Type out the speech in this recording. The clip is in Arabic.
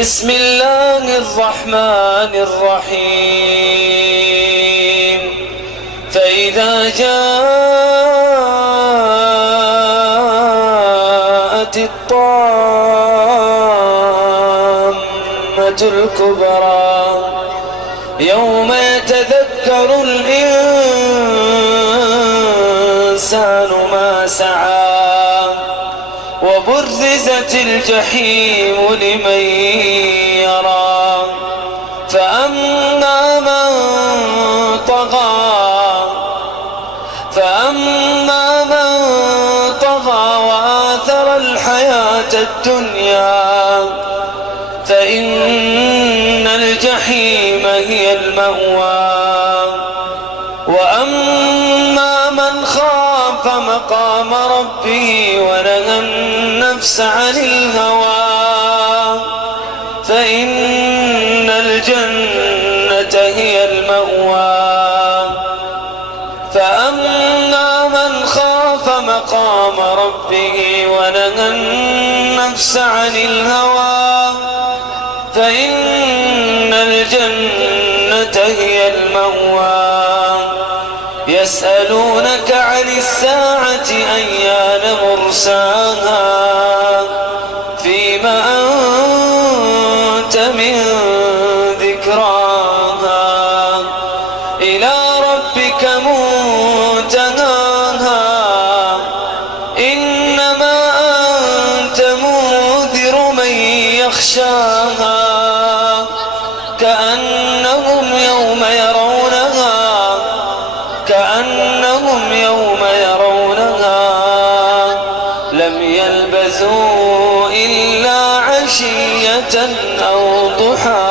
بسم الله الرحمن الرحيم فإذا جاءت الطامة الكبرى يوم يتذكر الإنسان ما سعى وبرزت الجحيم لمن يرى فأما من طغى وآثر الحياة الدنيا فإن الجحيم هي المأوى وأما من خاف مقام ربه ونهى النفس عن الهوى فإن الجنة هي المأوى فأما من خاف مقام ربه ونهى النفس عن الهوى فإن الجنة هي المأوى يسألونك عن الساعة أيان مرساها فيما أنت من ذكراها إلى ربك منتهاها إنما أنت منذر من يخشاها كأنهم يوم يرونها لم يلبثوا إلا عشية أو ضحاها.